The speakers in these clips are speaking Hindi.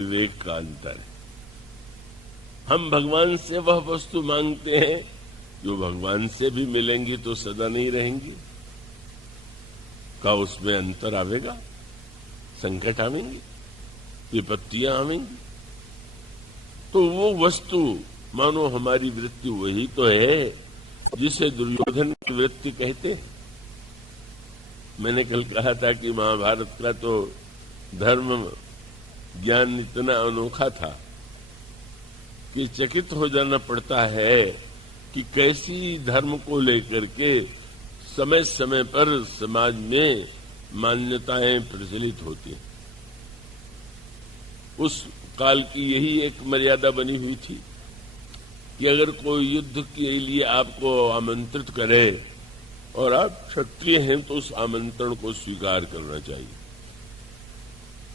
विवेक का अंतर है। हम भगवान से वह वस्तु मांगते हैं जो भगवान से भी मिलेंगी तो सदा नहीं रहेंगी। का उसमें अंतर आवेगा, संकट आवेंगे, विपत्तियां आवेंगी। तो वो वस्तु मानो हमारी वृत्ति वही तो है जिसे दुर्योधन की वृत्ति कहते हैं। मैंने कल कहा था कि महाभारत का तो धर्म ज्ञान इतना अनोखा था कि चकित हो जाना पड़ता है कि कैसी धर्म को लेकर के समय समय पर समाज में मान्यताएं प्रचलित होती हैं। उस काल की यही एक मर्यादा बनी हुई थी कि अगर कोई युद्ध के लिए आपको आमंत्रित करे और आप क्षत्रिय हैं तो उस आमंत्रण को स्वीकार करना चाहिए,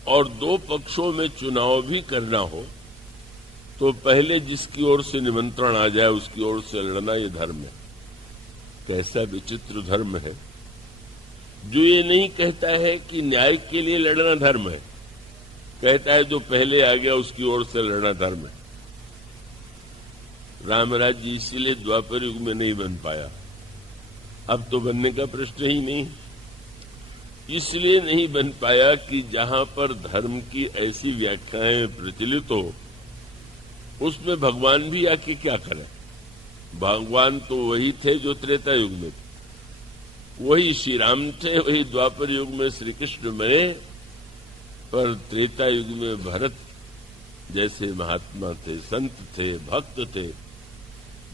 और दो पक्षों में चुनाव भी करना हो तो पहले जिसकी ओर से निमंत्रण आ जाए उसकी ओर से लड़ना, ये धर्म है। कैसा विचित्र धर्म है जो ये नहीं कहता है कि न्याय के लिए लड़ना धर्म है, कहता है जो पहले आ गया उसकी ओर से लड़ना धर्म है। रामराज्य इसीलिए द्वापर युग में नहीं बन पाया, अब तो बनने का प्रश्न ही नहीं। इसलिए नहीं बन पाया कि जहां पर धर्म की ऐसी व्याख्याएं प्रचलित हो उसमें भगवान भी आके क्या करें। भगवान तो वही थे जो त्रेता युग में थे, वही श्री राम थे, वही द्वापर युग में श्री कृष्ण बने, पर त्रेता युग में भरत जैसे महात्मा थे, संत थे, भक्त थे,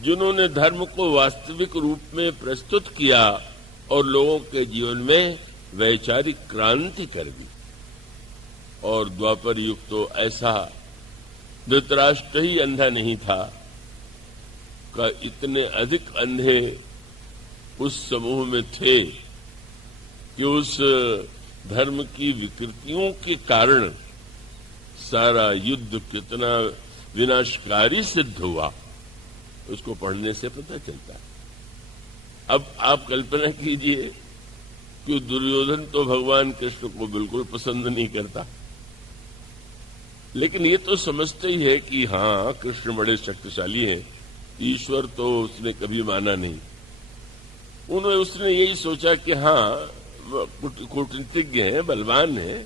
जिन्होंने धर्म को वास्तविक रूप में प्रस्तुत किया और लोगों के जीवन में वैचारिक क्रांति कर दी। और द्वापर युग तो ऐसा, धृतराष्ट्र ही अंधा नहीं था का इतने अधिक अंधे उस समूह में थे कि उस धर्म की विकृतियों के कारण सारा युद्ध कितना विनाशकारी सिद्ध हुआ, उसको पढ़ने से पता चलता है। अब आप कल्पना कीजिए कि दुर्योधन तो भगवान कृष्ण को बिल्कुल पसंद नहीं करता, लेकिन ये तो समझते ही है कि हाँ कृष्ण बड़े शक्तिशाली हैं, ईश्वर तो उसने कभी माना नहीं। उसने यही सोचा कि हाँ कूटनीतिज्ञ हैं, बलवान हैं,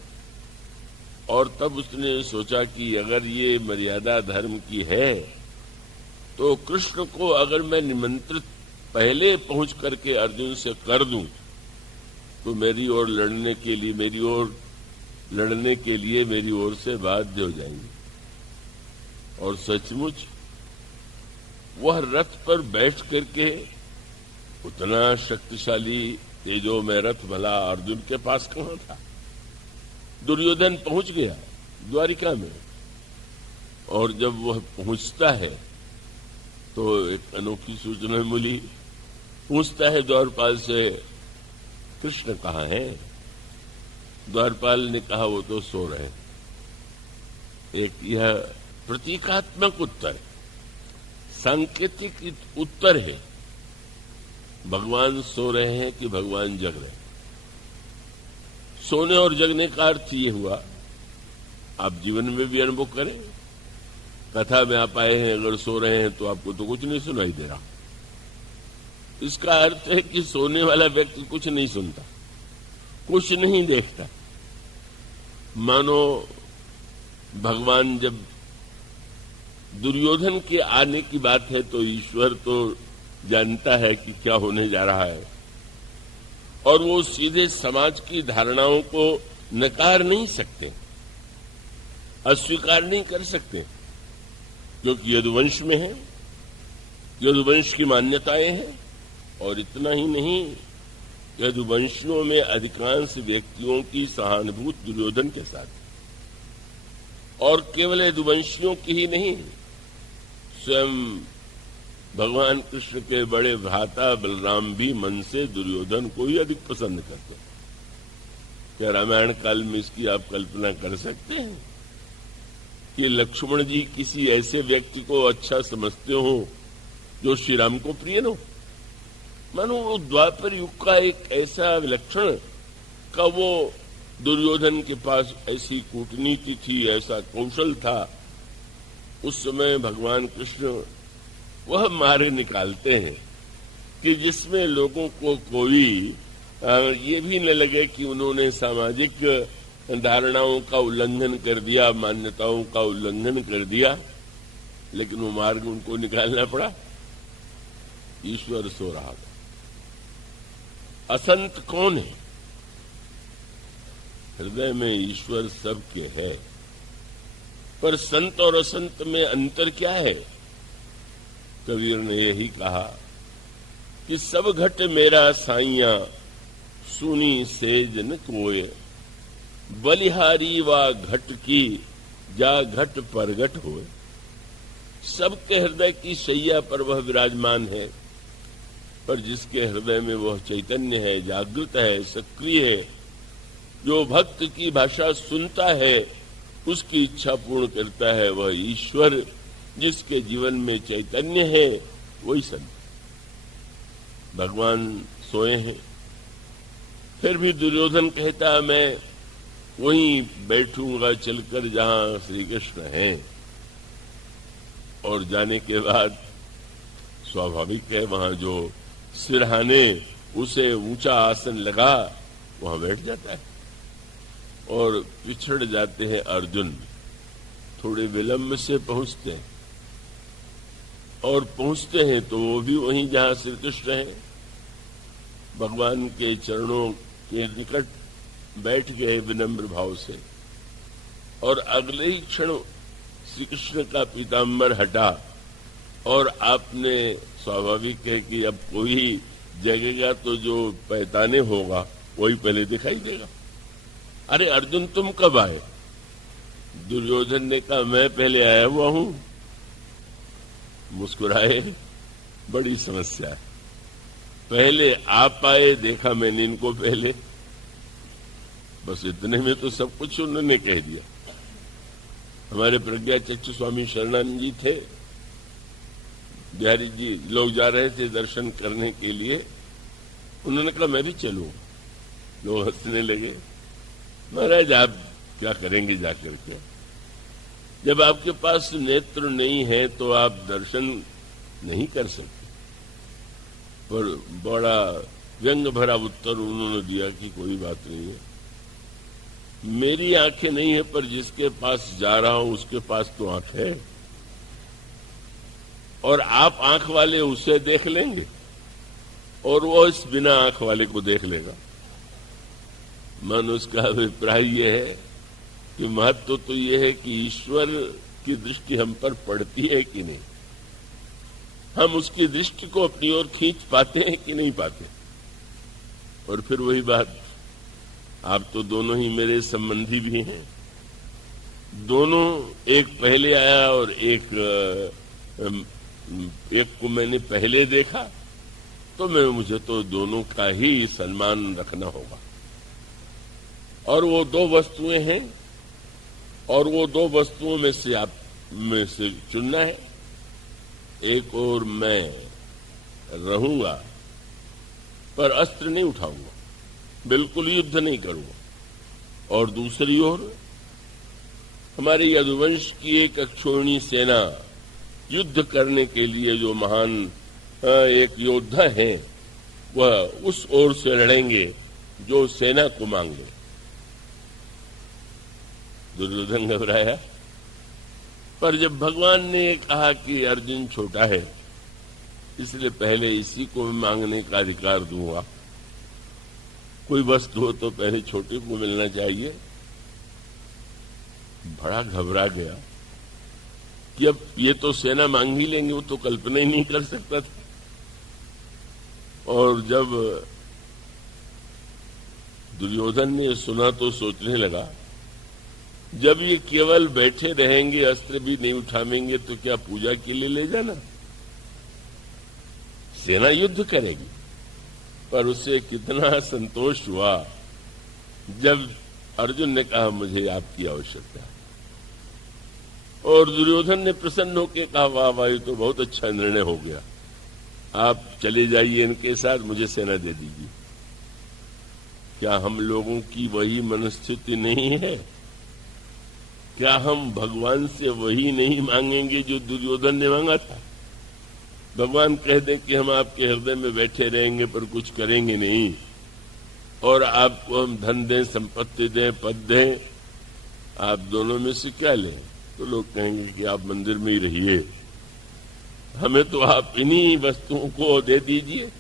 और तब उसने सोचा कि अगर ये मर्यादा धर्म की है तो कृष्ण को अगर मैं निमंत्रित पहले पहुंच करके अर्जुन से कर दूं तो मेरी ओर लड़ने के लिए मेरी ओर से बाध्य हो जाएंगे। और सचमुच वह रथ पर बैठ करके उतना शक्तिशाली तेजो में रथ भला अर्जुन के पास कहां था। दुर्योधन पहुंच गया द्वारिका में, और जब वह पहुंचता है तो एक अनोखी सूचना मिली। पूछता है द्वारपाल से, कृष्ण कहाँ है? द्वारपाल ने कहा वो तो सो रहे। एक यह प्रतीकात्मक उत्तर, सांकेतिक उत्तर है। भगवान सो रहे हैं कि भगवान जग रहे हैं। सोने और जगने का अर्थ ये हुआ, आप जीवन में भी अनुभव करें। कथा में आप आए हैं, अगर सो रहे हैं तो आपको तो कुछ नहीं सुनाई दे रहा। इसका अर्थ है कि सोने वाला व्यक्ति कुछ नहीं सुनता, कुछ नहीं देखता। मानो भगवान जब दुर्योधन के आने की बात है तो ईश्वर तो जानता है कि क्या होने जा रहा है, और वो सीधे समाज की धारणाओं को नकार नहीं सकते, अस्वीकार नहीं कर सकते, क्योंकि यदुवंश में है, यदुवंश की मान्यताएं हैं। और इतना ही नहीं, यदुवंशियों में अधिकांश व्यक्तियों की सहानुभूति दुर्योधन के साथ, और केवल यदुवंशियों की ही नहीं, स्वयं भगवान कृष्ण के बड़े भ्राता बलराम भी मन से दुर्योधन को ही अधिक पसंद करते। क्या रामायण काल में इसकी आप कल्पना कर सकते हैं कि लक्ष्मण जी किसी ऐसे व्यक्ति को अच्छा समझते हो जो श्री राम को प्रिय न हो? मानो वो द्वापर युग का एक ऐसा विलक्षण का वो दुर्योधन के पास ऐसी कूटनीति थी, ऐसा कौशल था। उस समय भगवान कृष्ण वह मार्ग निकालते हैं कि जिसमें लोगों को कोई ये भी न लगे कि उन्होंने सामाजिक धारणाओं का उल्लंघन कर दिया, मान्यताओं का उल्लंघन कर दिया, लेकिन वो मार्ग उनको निकालना पड़ा। ईश्वर सो रहा था। असंत कौन है? हृदय में ईश्वर सबके है, पर संत और असंत में अंतर क्या है? कबीर ने यही कहा कि सब घट मेरा साइया, सुनी सेज न कोय, बलिहारी वा घट की, जा घट परगट होए। सबके हृदय की शैया पर वह विराजमान है, पर जिसके हृदय में वह चैतन्य है, जागृत है, सक्रिय है, जो भक्त की भाषा सुनता है, उसकी इच्छा पूर्ण करता है, वह ईश्वर जिसके जीवन में चैतन्य है, वही संत। भगवान सोए हैं, फिर भी दुर्योधन कहता मैं वहीं बैठूंगा चलकर जहां श्री कृष्ण हैं। और जाने के बाद स्वाभाविक है, वहां जो सिरहाने उसे ऊंचा आसन लगा वहां बैठ जाता है। और पिछड़ जाते हैं अर्जुन, थोड़े विलंब से पहुंचते हैं, और पहुंचते हैं तो वो भी वहीं जहां श्री कृष्ण है, भगवान के चरणों के निकट बैठ गए विनम्र भाव से। और अगले ही क्षण श्री कृष्ण का पीताम्बर हटा, और आपने, स्वाभाविक है कि अब कोई जगेगा तो जो पैताने होगा वही पहले दिखाई देगा। अरे अर्जुन तुम कब आए? दुर्योधन ने कहा मैं पहले आया हुआ हूं। मुस्कुराए, बड़ी समस्या है, पहले आप आए, देखा मैंने इनको पहले। बस इतने में तो सब कुछ उन्होंने कह दिया। हमारे प्रज्ञा चक्षु स्वामी शरणानंद जी थे, बिहारी जी लोग जा रहे थे दर्शन करने के लिए, उन्होंने कहा मैं भी चलूं। लोग हंसने लगे। महाराज आप क्या करेंगे जाकर के? जब आपके पास नेत्र नहीं है तो आप दर्शन नहीं कर सकते। पर बड़ा व्यंग भरा उत्तर उन्होंने दिया कि कोई बात नहीं है, मेरी आंखें नहीं है, पर जिसके पास जा रहा हूं उसके पास तो आंख है, और आप आंख वाले उसे देख लेंगे और वो इस बिना आंख वाले को देख लेगा। मन उसका अभिप्राय यह है कि महत्व तो यह है कि ईश्वर की दृष्टि हम पर पड़ती है कि नहीं, हम उसकी दृष्टि को अपनी ओर खींच पाते हैं कि नहीं पाते। और फिर वही बात, आप तो दोनों ही मेरे संबंधी भी हैं, दोनों, एक पहले आया और एक को मैंने पहले देखा, तो मुझे तो दोनों का ही सम्मान रखना होगा। और वो दो वस्तुएं हैं, और वो दो वस्तुओं में से आप में से चुनना है। एक और मैं रहूंगा, पर अस्त्र नहीं उठाऊंगा, बिल्कुल युद्ध नहीं करूंगा। और दूसरी ओर हमारे यदुवंश की एक अक्षोहिणी सेना युद्ध करने के लिए जो महान एक योद्धा है, वह उस ओर से लड़ेंगे जो सेना को मांगे। दुर्योधन घबराया, पर जब भगवान ने कहा कि अर्जुन छोटा है, इसलिए पहले इसी को मांगने का अधिकार दूंगा, कोई वस्तु हो तो पहले छोटे को मिलना चाहिए। बड़ा घबरा गया कि अब ये तो सेना मांग ही लेंगे, वो तो कल्पना ही नहीं कर सकता था। और जब दुर्योधन ने सुना तो सोचने लगा, जब ये केवल बैठे रहेंगे, अस्त्र भी नहीं उठावेंगे, तो क्या पूजा के लिए ले जाना? सेना युद्ध करेगी। पर उसे कितना संतोष हुआ जब अर्जुन ने कहा मुझे आपकी आवश्यकता है। और दुर्योधन ने प्रसन्न होकर कहा वाह वाह, ये तो बहुत अच्छा निर्णय हो गया, आप चले जाइए इनके साथ, मुझे सेना दे दीजिए। क्या हम लोगों की वही मनस्थिति नहीं है? क्या हम भगवान से वही नहीं मांगेंगे जो दुर्योधन ने मांगा था? भगवान कह दे कि हम आपके हृदय में बैठे रहेंगे पर कुछ करेंगे नहीं, और आपको हम धन दें, संपत्ति दें, पद दें, आप दोनों में से क्या लें? तो लोग कहेंगे कि आप मंदिर में ही रहिए, हमें तो आप इन्हीं वस्तुओं को दे दीजिए।